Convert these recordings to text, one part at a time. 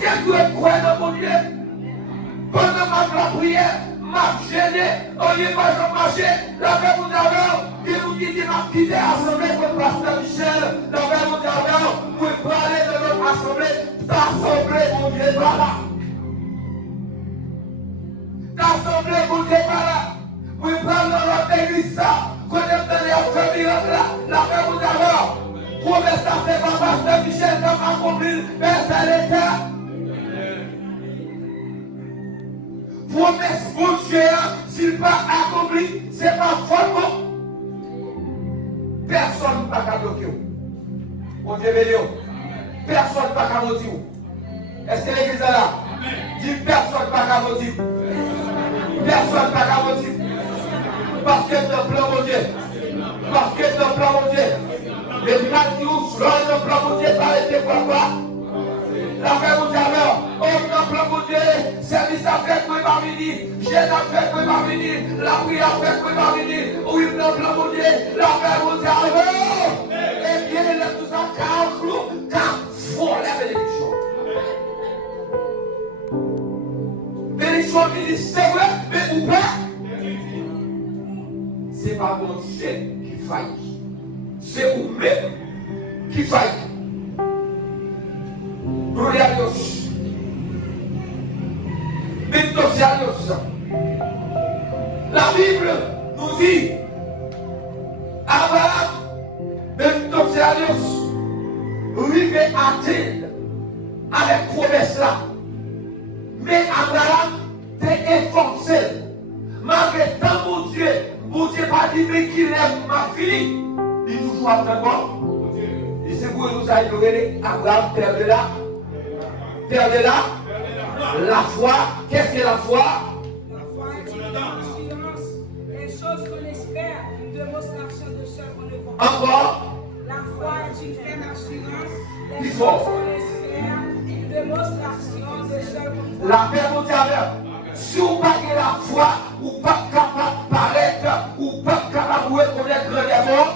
Quel doit croire dans mon Dieu? Pendant ma prière, m'a gêné, au lieu de marcher, la paix vous avez, qui nous dit qu'il m'a quitté l'assemblée pour le pasteur Michel, la paix vous avez, pour parler de notre assemblée, l'assemblée, mon Dieu, pas là. L'assemblée, mon Dieu, pas là. Pour parler de notre église, ça, qu'on est donné au famille, la paix vous avez, promesse à faire par pasteur Michel, comme accompli, mais c'est l'état. Promesse mon Dieu, s'il pas accompli, c'est pas faute. Personne ne va bloquer. Mon Dieu béni. Personne ne va bloquer. Est-ce que l'église est là? Dis personne ne va bloquer. Personne ne va bloquer. Parce que le plan mon Dieu. Parce que le plan mon Dieu. Les Mathieu, le plan mon Dieu, par les quoi? La paix vous avez, oh non, mon Dieu, service à faire pour ma vie, j'ai la fait pour ma vie, la prière à faire pour ma vie, oui, non, mon Dieu, la paix vous avez, et bien, il est tout ça, car flou, car fort, la bénédiction. Bénédiction ministère, mais ou pas, c'est pas mon Dieu qui faillit, c'est vous-même qui faillit. Gloria a Dios. Bendito sea Dios. La Bible nous dit Abraham, bendito sea Dios, arrivé à atteindre avec promesse là. Mais Abraham t'est efforcé. Malgré tant mon Dieu pas dit mais qu'il aime ma fille. Il toujours attend. Et c'est pour nous adorer Abraham, père de là. Père de là, la foi, qu'est-ce que la foi? La foi est une assurance des choses qu'on espère, une démonstration de ce qu'on ne voit pas. Encore. La foi est une ferme assurance des Il choses faut. qu'on espère, une démonstration de ce qu'on ne voit pas. La paix mondiale, si vous n'avez pas la foi, ou pas capable de paraître, ou pas capable de reconnaître le démon,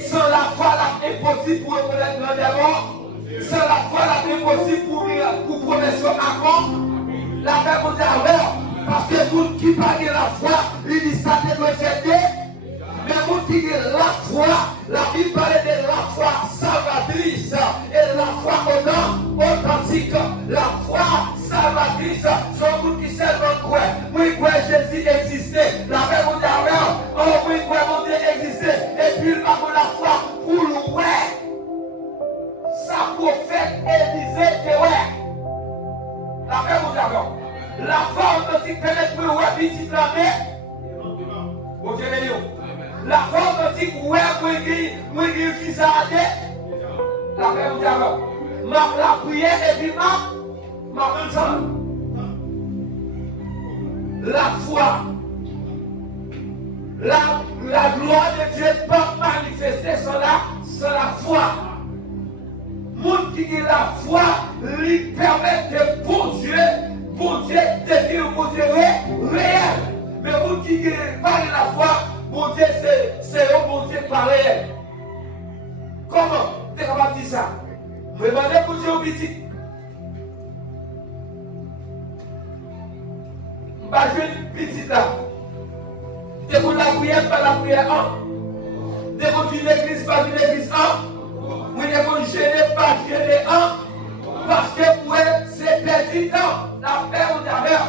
sans la foi, c'est impossible pour reconnaître le démon. C'est la foi la plus possible pour promesse à compte. La paix mondiale, parce que vous qui parlez la foi, il dit ça ne doit faire. Mais vous qui dites la foi, la Bible parle de la foi salvatrice et la foi authentique. La foi salvatrice, c'est vous qui servent quoi? Oui, quoi Jésus existait. La paix mondiale, oh oui, quoi mon Dieu existait. Et puis il m'a donné la foi pour le ouais. Sa prophète Élisée que ouais. La paix vous avez. La foi authentique permet de ouais petite la paix. Bon Dieu béni. La foi authentique ouais moi qui fils à terre. La paix vous avez. La prière et puis ma la foi. La gloire de Dieu peut manifester sans la foi. Monde qui dit la foi lui permet de bon Dieu de dire bon Dieu réel. Mais monde qui dit pas de la foi, bon Dieu c'est un bon Dieu pas réel. Comment tu es capable de dire ça? Me demandez pour Dieu au petit. Pas jeune petit là. Tu es pour la prière, pas la prière. Tu es pour l'église, pas l'église. Vous ne vous gênez pas, gênez parce que vous c'est perdu temps. La paix ou la mer,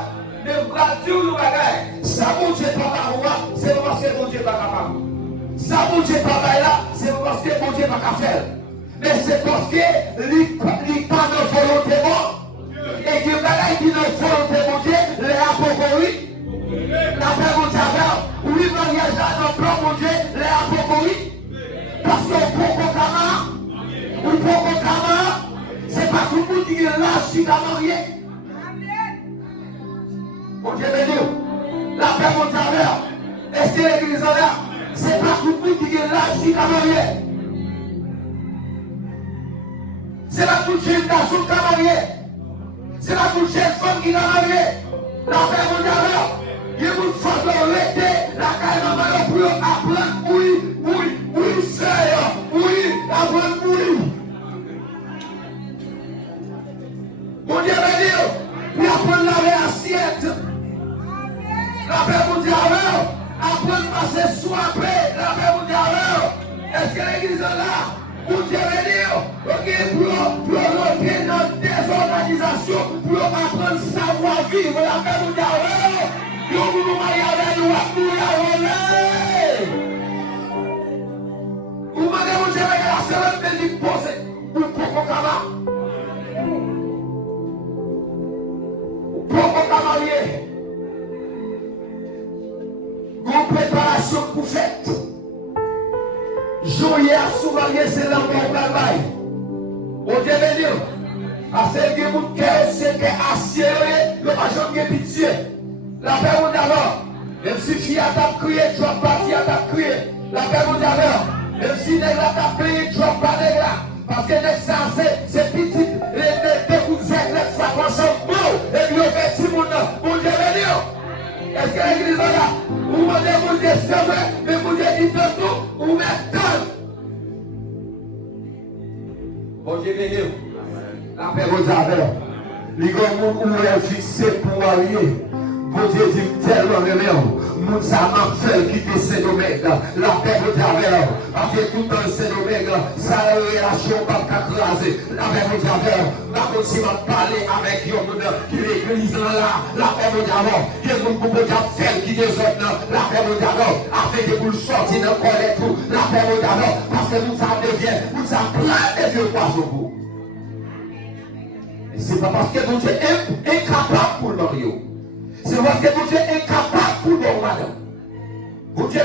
mais vous allez dire le bagage. Ça vous Dieu pas capable, c'est parce que mon Dieu pas capable. Ça vous Dieu pas là, c'est parce que mon Dieu pas faire. Mais c'est parce que il pas de volonté bon. Et que bagage qui ne volonté mon Dieu, les apocryphes. La paix ou la mer, oui, mariage là, notre plan mon Dieu, les apocryphes. Parce que pour c'est pas tout le monde qui est là, qui est marié. Mon Dieu béni. La paix mondiale. Est-ce que l'église est là? C'est pas tout le monde qui est là, qui est marié. C'est pas toute jeune garçon qui est marié. C'est pas toute jeune femme qui est mariée. La paix mondiale. Il vous faut arrêter la caille maman pour apprendre oui, Seigneur. Oui, apprendre oui. Mon Dieu béni, puis apprendre la assiette. La paix mon Dieu apprendre à passer soirée. La paix mon Dieu. Est-ce que l'église est là? Mon Dieu béni, ok, pour rentrer dans des organisations, pour apprendre savoir-vivre. La paix mon Dieu. Nous nous marions nous vous m'avez mon Dieu, la semaine de l'hypose, ou pour marier. Une préparation pour fête. Joyer à sous-marier, c'est l'amour bye-bye. Mon Dieu béni. Parce que vous c'est assied, le major de pitié. La paix vous d'abord. Même si fille a crié, tu vas pas fille a crié. La paix vous d'abord. Même si les gars t'a payé, tu vas pas les gars. Parce que c'est petit, les coups de les frappent ensemble. Et puis on fait tout le monde. Mon Dieu béni. Est-ce que l'église est là? Vous demandez mon Dieu sauver, mais vous Dieu dit tout, vous mettez. Mon Dieu béni. La paix vous avez. Les gars, vous êtes fixés pour marier. Bon Dieu dit tellement de merde. Moun sa m'a fait quitter ces domaines. La paix vous avez. Parce que tout dans ces domaines, ça la relation pas crasé. La paix vous avez. La continue à parler avec yon qui l'église là. La paix vous avez. Il y a moun pour faire qui des autres. La paix vous avez. Afin que vous sortir dans le corps et tout. La paix vous avez. Parce que nous ça devient. Nous ça plein de vieux poissons. Et c'est pas parce que mon Dieu est incapable pour le Mario. C'est parce que mon Dieu est incapable pour le madame. Vous Dieu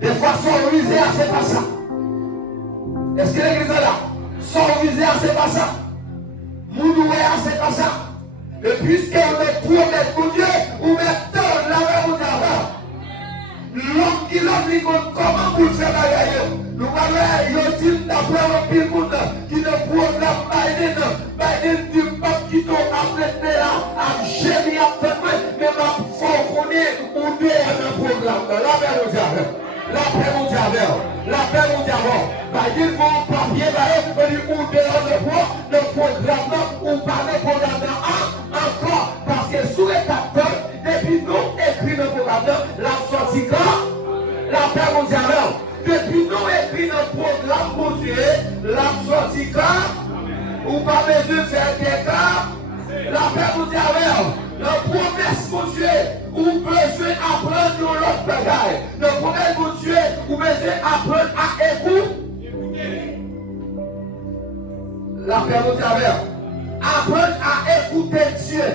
des fois, sont rusés à c'est pas ça. Est-ce que l'église est là? Sont rusés à c'est pas ça. Mounoué à c'est pas ça. Et puisque on est promet pour Dieu, on met tant la main au d'avant. L'homme qui comment vous faire la guerre? Nous avons un type d'après un pile monde qui ne programme Biden du peuple qui t'ont apprêté là, à gérer à peu près, mais ma faut qu'on ait ou deux un programme. La paix au diable. La paix au diable. La paix au diable. Biden vont papier, ou deux le programme ou pas le programme encore. Parce que sous les capteurs, depuis nous écrit le programme, la sortie la paix au diable. Depuis nous écrit notre programme pour Dieu, la sortie ou pas besoin de faire des cas, la paix vous dit la promesse pour Dieu, ou besoin d'apprendre l'autre bagaille. La promesse pour Dieu, ou besoin d'apprendre à écouter. La paix vous dit apprendre à écouter Dieu.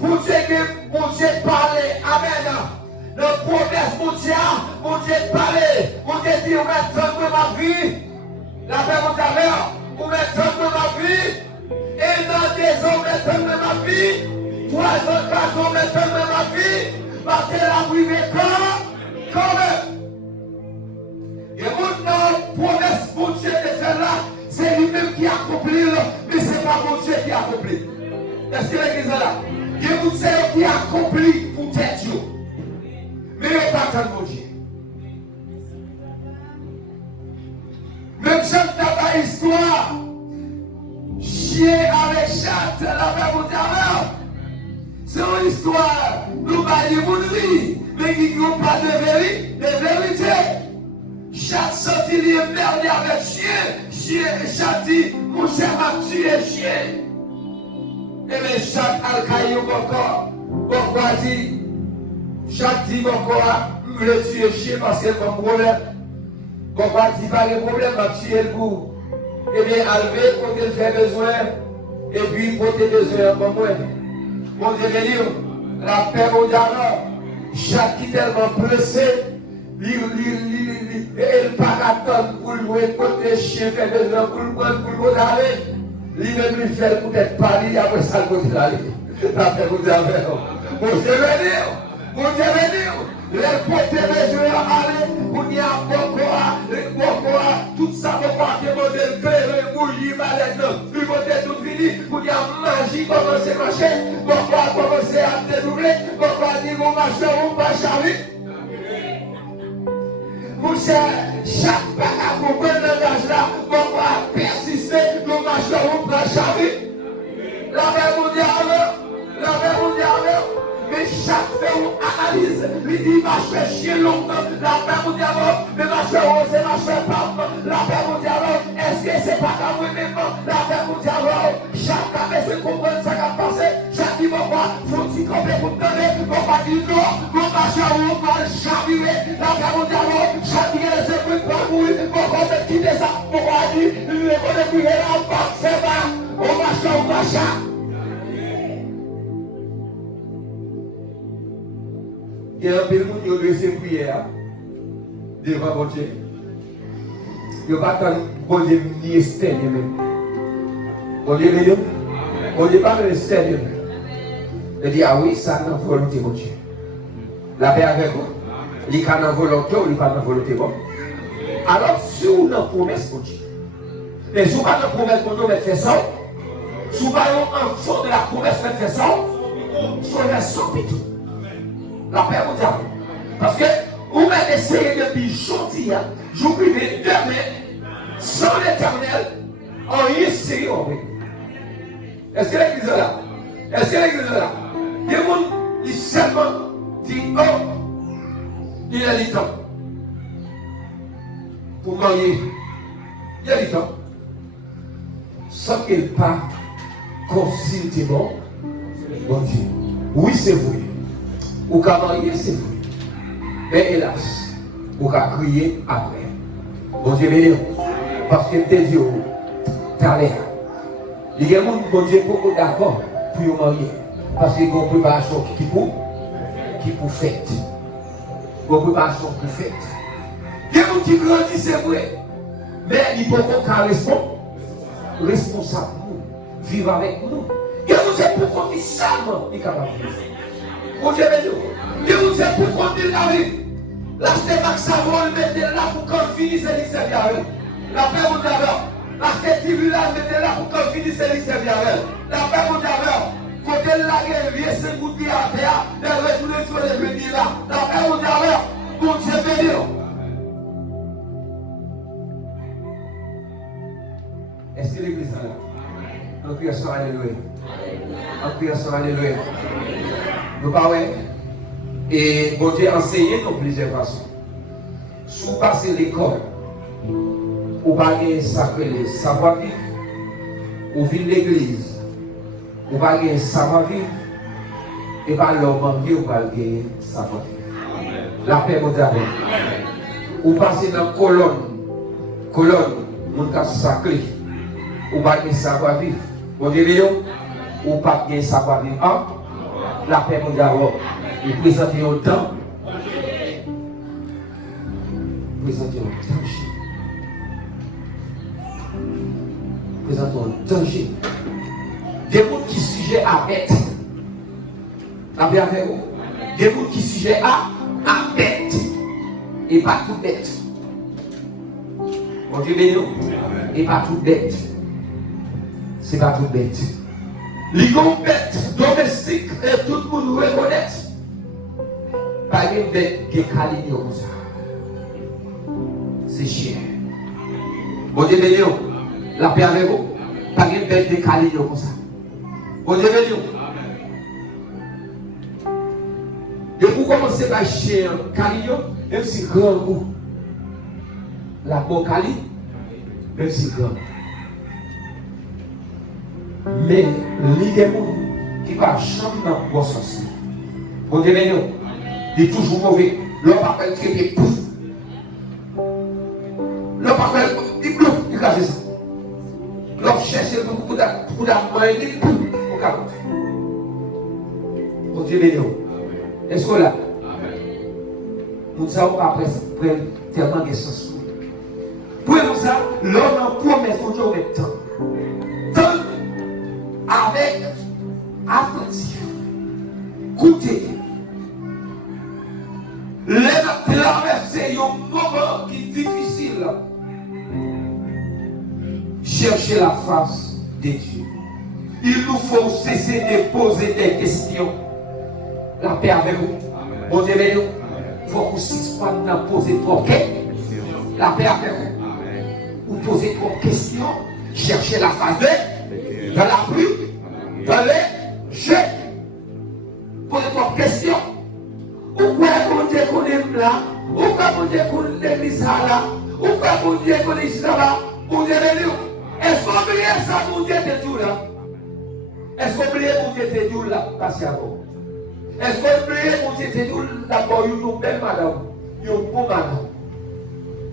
Pour Dieu parler, amen. La promesse pour Dieu parler, pour Dieu dire, on va entendre ma vie. La paix vous dit vous mettez dans ma vie, et dans 2 ans, vous mettez dans ma vie, 3 ans, 4 ans, vous mettez dans ma vie, parce que la privée quand même. Et maintenant, promesse pour Dieu de faire là, c'est lui-même qui accomplit, mais ce n'est pas mon Dieu qui accomplit. Est-ce que l'église est là? Il y a mon Dieu qui accomplit pour tête, mais il n'est pas comme mon Dieu. Même chaque dans histoire, chien avec chatte, la paix vous dit c'est une histoire, nous baillons mon vie, mais qui n'ont pas de vérité. Chatte sorti les merde avec chien, chatte dit, mon cher m'a tué chien. Et bien chatte a le caillou encore, pourquoi dit, chatte dit encore, je veux tuer chien parce qu'il y a un problème. Pourquoi tu pas de problème à tuer le goût? Eh bien, enlever quand il fait besoin, et puis pour tes besoins comme moi. Mon Dieu béni, la paix au diable, chaque qui est tellement pressé, il pas attendre pour louer côté chien fait besoin pour le prendre pour le aller. Lui-même il fait peut-être Paris après ça le côté d'aller. La paix au diable. Mon Dieu béni, mon Dieu béni. Les côtés besoin aller, on y a Bokoa, tout ça, Bokoa, qui est modèle clair, bouillie, malade, puis modèle tout fini, on y a magie, commencer à marcher, Bokoa commencer à dédoubler, Bokoa dit, mon marcheur, on va charger. Mon cher, chaque bagarre pour le langage là, Bokoa persister, mon marcheur, on va charger. La paix mondiale. La paix mondiale. Mais chaque fait une analyse, lui dit, ma chère chien long, la paix mondiale, mais ma chère rose, ma chère femme, la paix mondiale, est-ce que c'est pas comme moi même, la paix mondiale, chaque année, c'est comprendre ça qui a passé, chaque dimanche, faut-il compter pour me donner, on va dire non, mon ma chère rose, on va chavirer, la paix mondiale, chaque année, c'est pour me mourir, on va me quitter ça, on va dire, le connaît plus, la paix, c'est pas, on va chère, on va chère. Il y a un peu de monde qui a laissé une prière devant mon Dieu. Il n'y a pas tant bon Dieu ni Esther même. Bon Dieu, bon Dieu pas de Esther même. Il dit, ah oui, ça n'a volonté mon Dieu. La paix avec vous. Il n'y a pas de volonté ou il n'y a pas de volonté bon. Alors, si vous avez une promesse mon Dieu, mais si vous n'avez pas de promesse mon Dieu, mais fait ça. Si vous avez un fond de la promesse, mais fait ça. Faut faire ça petit. La paix mondiale. Parce que vous m'avez essayé depuis gentil, jour privé, demain, sans l'éternel, en essayé. Est-ce que l'église est là? Est-ce que l'église est là? Il y a des gens qui seulement disent, oh, il y a du temps pour marier. Il y a du temps. Sans qu'il pas consulter bon Dieu. Oui, c'est vrai. Ou qu'à marier, c'est vrai. Mais hélas, ou qu'à crier après. Bon Dieu, béni. Parce que t'es Dieu, t'as l'air. Il y a des gens bon Dieu beaucoup d'accord pour marier. Parce qu'il y a une préparation qui pour fête. Une préparation pour fête. Il y a des gens qui grandissent, c'est vrai. Mais ils ne peuvent pas responsable nous, vivre avec nous. Il y a des gens pour qu'on dise seulement, ils sont capables de vivre. Bon Dieu, béni. Et vous savez pourquoi il arrive. L'acheter Max Savon, le mettez là pour qu'on finisse les servir. La paix vous d'abord. L'acheter Tibula, le mettez là pour qu'on finisse les servir. La paix vous d'abord. Côté la guerre, vieux, c'est vous qui à terre. Les retourner sur les petits là. La paix vous d'abord. Bon Dieu, béni. Est-ce que l'église est là? On prie sur Alléluia. On prie sur Alléluia. Nous parlons. Et bon Dieu enseigné dans plusieurs façons. Si vous passez l'école, vous avez un savoir-vivre, vous vivez l'église, vous avez un savoir-vivre, et par l'homme marié, vous avez un savoir-vivre. La paix mondiale. Vous passez dans la colonne, mon cas sacré, vous avez un savoir-vivre. Bon Dieu, vous n'avez pas un savoir-vivre. La paix mondiale. Il présente un temps. Présente un danger. Présente un danger. Des gens qui sont sujets à bête. La paix avec vous. Des gens qui sont sujets à bête. Et pas tout bête. Bon Dieu béni. Et pas tout bête. C'est pas tout bête. Les gens bêtes domestiques et tout le monde reconnaît. Pas une bête qui est câline comme ça. C'est chien. Bon Dieu béni. La paix avec vous. Pas une bête qui est câline comme ça. Bon Dieu béni. Et pour commencer par chien câline, même si grand goût. La peau câline, même si grand. Mais les démons qui va chanter dans le bon sens. Bon Dieu béni. Il est toujours mauvais. L'homme pas fait traiter pouf. L'homme pas fait, il bloque, il casse ça. L'homme cherche beaucoup d'amour, il dit pouf, au cas où. Bon Dieu béni. Est-ce que là, nous savons après tellement de sens. Pour ça, l'homme promet toujours avec temps. Temps avec attention. Écoutez. Les traverser un moment qui est difficile. Chercher la face de Dieu. Il nous faut cesser de poser des questions. La paix avec vous. Bon Dieu, il faut que si vous posez trop de questions. La paix avec vous. Vous posez trop de questions. Cherchez la face de Dieu. Dans la pluie. dans les jeux. Posez-toi une question. Pourquoi mon Dieu connaît là? Pourquoi mon Dieu connaît ça là? Pourquoi mon Dieu connaît ça là? Mon Dieu est nous. Est-ce qu'on oublie ça, mon Dieu est tout là? Est-ce qu'on oublie mon Dieu est tout là? Patiemment. Est-ce qu'on oublie mon Dieu est tout d'abord, une belle madame, une bonne madame.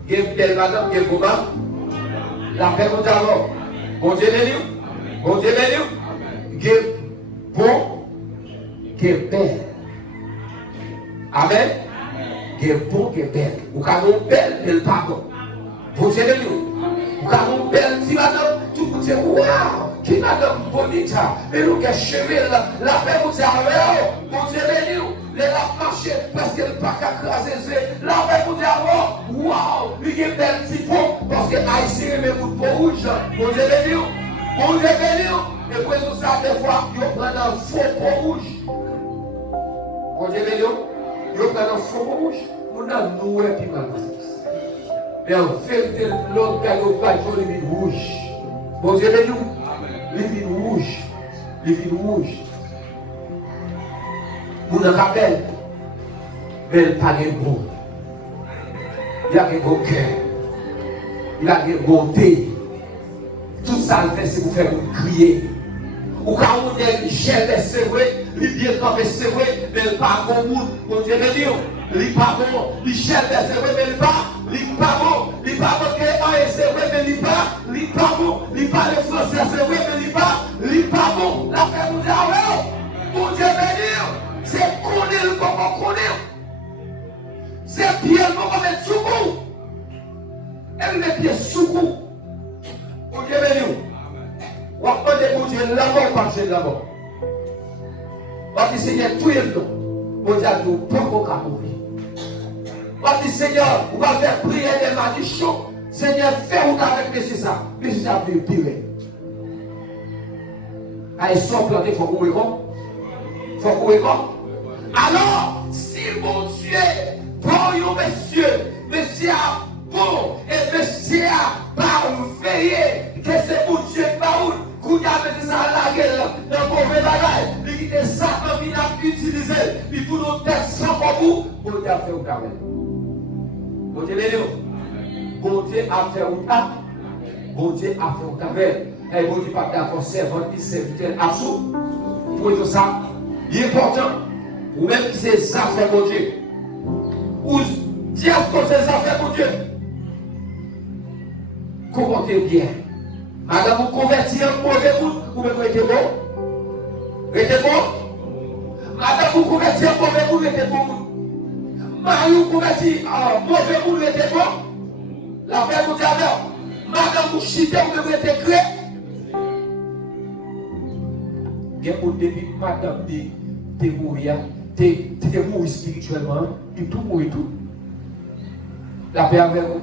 Il y a une belle madame, il y a une bonne madame. La paix mon Dieu alors. Mon Dieu est nous. Mon Dieu est nous. Il y a bon, il y a belle. Amen. Il y a bon, il y a belle. Ou quand on belle, elle pas bon. Mon Dieu est nous. Ou quand on belle, si madame, tout le monde dit waouh, qui madame bonita, mais nous qui cheveux la paix mon Dieu alors. Mon Dieu est nous. Les la marché parce qu'elle pas qu'à craser. La paix mon Dieu alors. Waouh, il y a belle petit pot parce que Haïtien met mon pot rouge. Mon Dieu est nous. Mon Dieu est nous. Et pour ça, des fois, il prend un faux pot rouge. Mon Dieu est nous. Il prend un faux pot rouge. On a noué puis mal. Mais en vérité, l'autre gars, il pas de vin rouge. Bon Dieu, nous, les vins rouges. Les vins rouges. Vous n'avez pas belle. Mais elle n'a pas de bon. Il y a un bon cœur. Il a une bonté. Tout ça, le fait, c'est pour faire vous crier. Ou quand on est cher, c'est vrai, il vient comme c'est vrai, mais il n'est pas bon monde. Mon Dieu, il n'est pas bon. Il cher, c'est vrai, mais il n'est pas bon. Il n'est pas bon que c'est vrai, mais il n'est pas bon. Il n'est pas le français, c'est vrai, mais il n'est pas bon. La paix, mon Dieu, mon Dieu, c'est connaître comment connaître. C'est bien comment mettre sous coup. Elle met pied sous coup. Mon Dieu, ou après de mon Dieu, l'abord, par Dieu d'abord. On dit Seigneur, tout est le temps. Mon Dieu, nous ne pouvons pas mourir. On dit Seigneur, on va faire prier des malédictions. Seigneur, fais-nous avec monsieur ça. Monsieur ça veut pire. Allez, sans planter, il faut couper comme. Il faut couper comme. Alors, si mon Dieu, bon, monsieur a bon, et monsieur a parveillé, que c'est mon Dieu par où, qu'on a mis ça à la gueule, dans le mauvais bagage, il dit ça, il a utilisé, il faut nous tester sans vous, bon Dieu a fait au carré. Bon Dieu, bon Dieu a fait au carré. Bon Dieu a fait au carré. Et bon Dieu pas d'accord, servant, il serviteur, absous. Pour tout ça, il est important. Ou même si c'est ça fait mon Dieu. Ou dire que c'est ça fait mon Dieu. Comportez bien. Madame, vous convertir en mauvais monde, vous me mettez bon. Mettez bon. Madame, vous convertir en mauvais monde, mettez bon. Marie, vous convertir en mauvais monde, mettez bon. La paix vous dit alors. Madame, vous chitez, vous me mettez clé. Bien au début, madame, t'es mourir, t'es mourir spirituellement, et tout mourir tout. La paix avec vous.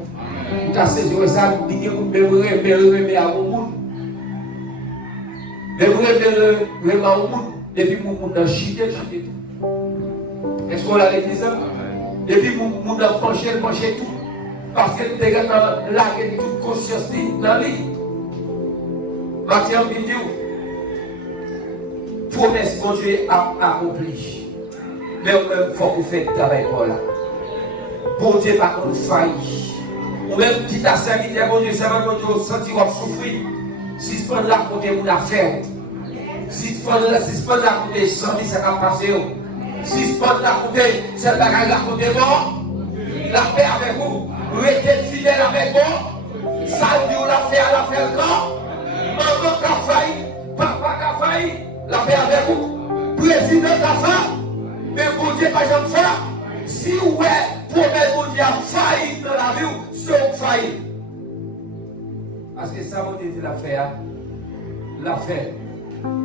Vous avez saisi ça, vous dites que vous me à mon monde. Mais vous me à mon monde, depuis mon monde a chité tout. Est-ce qu'on l'a dit ça? Depuis mon monde a penché tout. Parce que nous avons lagué toute conscience dans la vie. Matthieu dit, promesse que Dieu a accomplie. Mais au même faut que vous faites travail pour là. Bon Dieu par contre failli. Ou même petit à servi de bon Dieu, ça va nous sentir qu'on souffrir. Si ce pas là côté mon affaire. Si ce pas là côté santé ça va passer. Si ce pas là côté cette bagarre là côté bon, la paix avec vous. Restez fidèle avec vous. Ça dit on l'a fait quand. Maman qui a failli, papa qui a failli, la paix avec vous. Président qui a failli, mais bon Dieu pas jamais faire. Si vous êtes promesse bon Dieu a failli dans la vie, c'est failli. Parce que ça, mon Dieu dit l'a fait.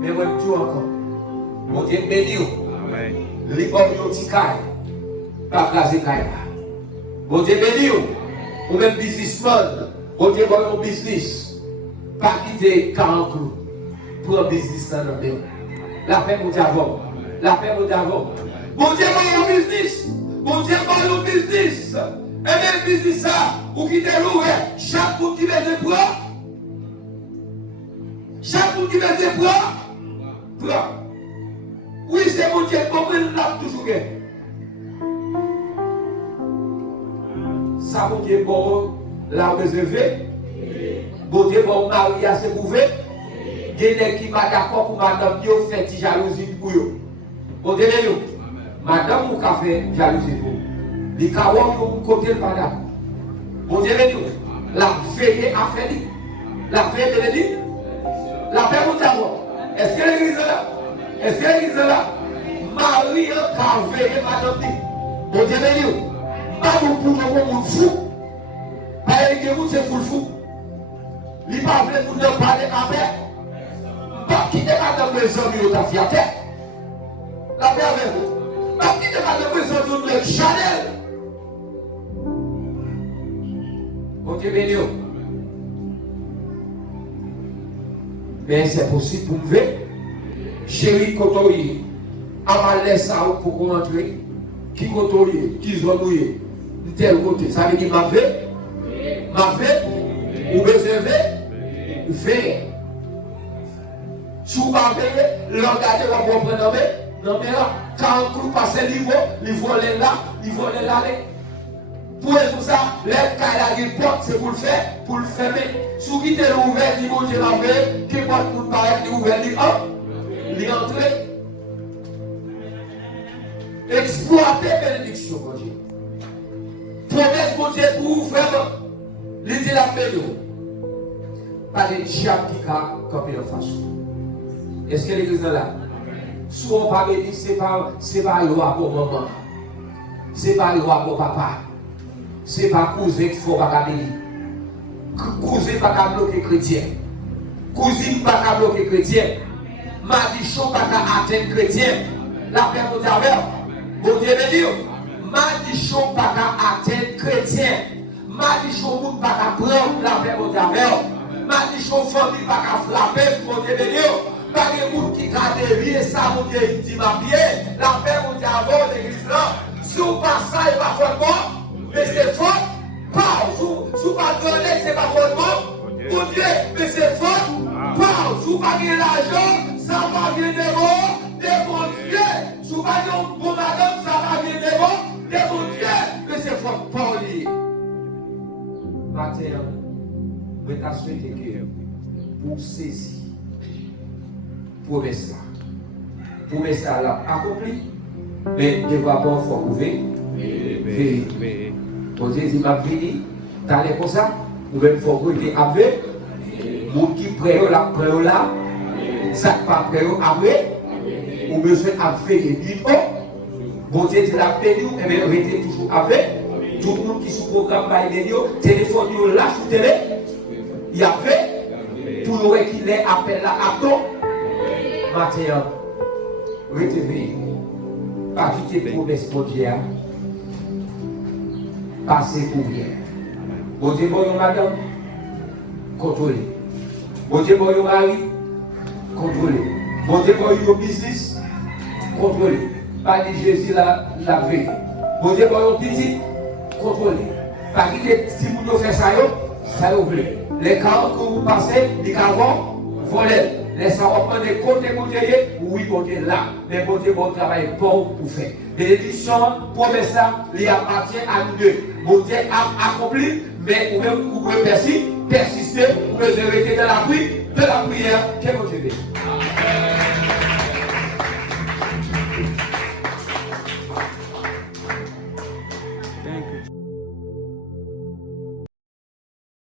Mais moi, je dis encore, mon Dieu béni, les hommes qui ont pas casé Kaya. Mon Dieu béni, ou même businessman, mon Dieu bon business, pas quitter 40 clous pour un business dans le pays. La paix, mon Dieu avant. La paix, mon Dieu avant. Mon Dieu bon business. Mon Dieu bon business. Et même business ça, ou qui te loue, chaque monde qui met des bras, chaque monde qui met des bras, Prends. Oui, c'est mon Dieu, comment il l'a toujours gagné. Ça, mon Dieu, bon, l'a réservé. Bon Dieu, bon, Marie a se prouvé. Il y a qui va d'accord pour madame qui a fait jalousie pour eux. Bon Dieu, madame ou a fait jalousie pour eux. Les carottes ont côté pas d'accord. Bon Dieu, la veille a fait dit. La veille de dit. La paix vous d'abord. Est-ce que l'église est là? Est-ce que l'église est là? Marie a veillé madame dit. Bon Dieu, pas pour nous fou. Pas que vous c'est fou. Il ne pas voulu nous parler avec. Pas quitter madame les hommes de la fierté. La paix avec vous. Pas quitter madame les hommes de Chanel. Bon Dieu béni. Mais c'est possible pour vous. Chérie, Kotoye, à ma laisse pour qu'on entre. Qui Kotoye, qui Zonouye, de tel côté. Ça veut dire ma vie, ou réserver, veille. Si vous ne regardez pas pour prendre non mais là, quand on passe le niveau est là, niveau est là. Pour ça, les cas de porte, c'est pour le faire, pour le fermer. Si vous quittez l'ouvert, il faut que la veille, qui porte pour paraître l'ouvert, il entre. Exploiter bénédiction, mon Dieu. Promesse, mon Dieu, pour vous vraiment, lisez la paix. Pas de diable qui a campé en face. Est-ce que l'église est là? Si on pas béni, c'est pas loi pour maman. C'est pas loi pour papa. C'est pas cousin qu'il faut pas bénir. Cousin pas bloquer chrétien. Cousine pas bloquer chrétien. Madichon pas atteindre chrétien. La paix vous avez. Bon Dieu béni. Madichon pas atteindre chrétien. Madichon moun pas prendre la paix vous avez. Madichon famille pas frapper. Bon Dieu béni. Pas de monde qui a dévié ça, mon Dieu, il dit ma pied. La paix vous avez l'église là. Si vous passez ça, il va faire bon. Mais c'est faux. Pas. Si vous pas donner, c'est pas faux. Mon Dieu, mais c'est faux. Pas. Si vous pas gagner l'argent, ça va venir de mon Dieu. Si vous pas gagner bon madame, ça va venir de mon Dieu. Mais c'est faux. Pas lié. Matin, je t'ai souhaité que pour saisir. Promesse là. Promesse là accompli. Mais ne va pas faut prouver. Quand Jésus m'a fini, t'allais comme ça, ou même faut que avec, mon qui prêt là, ça pas prêt après, ou besoin à faire des livres. Bon Dieu dit la paix, et bien restez toujours avec. Tout le monde qui sous programme par les téléphone là sous télé, il y a fait, pour nous qu'il est appel là à toi. Matin, retenez, pas quitter promesse pour Dieu, passer pour bien. Bon Dieu, bon madame, contrôlez. Bon Dieu, bon mari, contrôlez. Bon Dieu, bon business, contrôlez. Pas de Jésus la veille. Bon Dieu, bon petit, contrôlez. Pas quitter si vous faites ça, ça ouvre. Les cartes que vous passez, les cartes volent. Laissez-moi prendre des côtés, oui, bon Dieu là, mais bon Dieu, bon travail bon pour faire. Bénédiction, promesse ça, il appartient à nous deux. Bon Dieu a accompli, mais vous pouvez persister, vous pouvez rester dans la prière, que bon Dieu.